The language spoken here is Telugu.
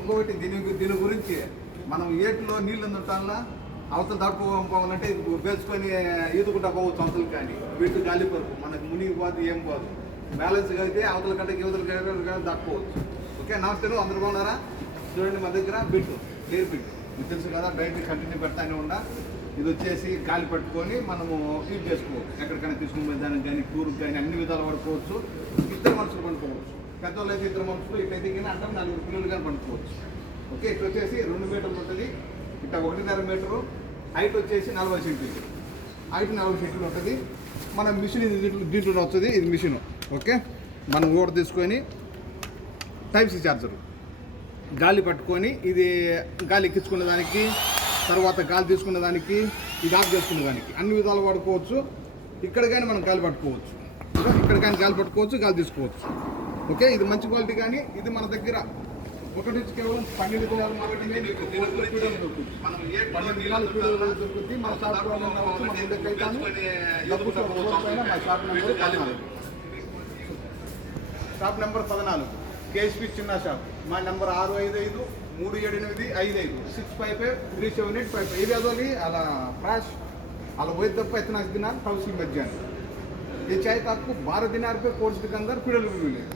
ఇంకొకటి దీని గురించి మనం ఏట్లో నీళ్ళు అందుతాలా అవతల దాటుకోవాలంటే పేర్చుకొని ఈదుకుంటా పోవచ్చు అవతలకి. కానీ వీటి గాలి పరుపు మనకు మునిగి పోదు ఏం పోదు. బ్యాలెన్స్ కలిగితే అవతల కంటే యువతల కంటే దాటుకోవచ్చు. ఓకే, నమస్తే, అందరు బాగున్నారా? చూడండి, మా దగ్గర బిట్ క్లియర్ బిట్ మీకు తెలుసు కదా, బయట కంటిన్యూ పెడతానే ఉండా. ఇది వచ్చేసి గాలి పట్టుకొని మనము యూజ్ చేసుకోవచ్చు. ఎక్కడికైనా తీసుకుని దానికి కానీ టూర్కి కానీ అన్ని విధాలు పడుకోవచ్చు. ఇద్దరు మనుషులు పండుకోవచ్చు. పెద్దవాళ్ళు అయితే ఇద్దరు మనుషులు, ఇటైతే కానీ అంటే 4 పిల్లలు కానీ పండుకోవచ్చు. ఓకే, ఇటు వచ్చేసి 2 మీటర్లు ఉంటుంది, ఇట్లా 1.5 మీటరు. హైట్ వచ్చేసి 40 సెంటీమీటర్లు, హైట్ 40 సెంటీమీటర్లు ఉంటుంది. మన మిషన్ దీంట్లో వస్తుంది, ఇది మిషన్. ఓకే, మనం ఓడ తీసుకొని టైప్ సి చార్జర్ గాలి పట్టుకొని ఇది గాలి ఎక్కించుకునే దానికి, తర్వాత గాలి తీసుకునే దానికి, ఇది ఆఫ్ చేసుకునే దానికి అన్ని విధాలు వాడుకోవచ్చు. ఇక్కడ కానీ మనం గాలి పట్టుకోవచ్చు, ఇక్కడ కానీ గాలి పట్టుకోవచ్చు, గాలి తీసుకోవచ్చు. ఓకే, ఇది మంచి క్వాలిటీ. కానీ ఇది మన దగ్గర ఒకటి నుంచి కేవలం 12 దినాలు మాత్రమే దొరుకుతుంది. మనం 12 దినాలు దొరుకుతుంది. మన షాప్ మా షాప్ నెంబర్ 14 కేఎస్పీ చిన్న షాప్. మా నెంబర్ 655-378-55 655-378-55. ये भी अदोली अला फ्रेश अला वही तब इतना दिनार 1000 बच जाए. ये चाहे तो आपको 12 दिनार पे कोर्स के अंदर फिडल भी मिलेगा.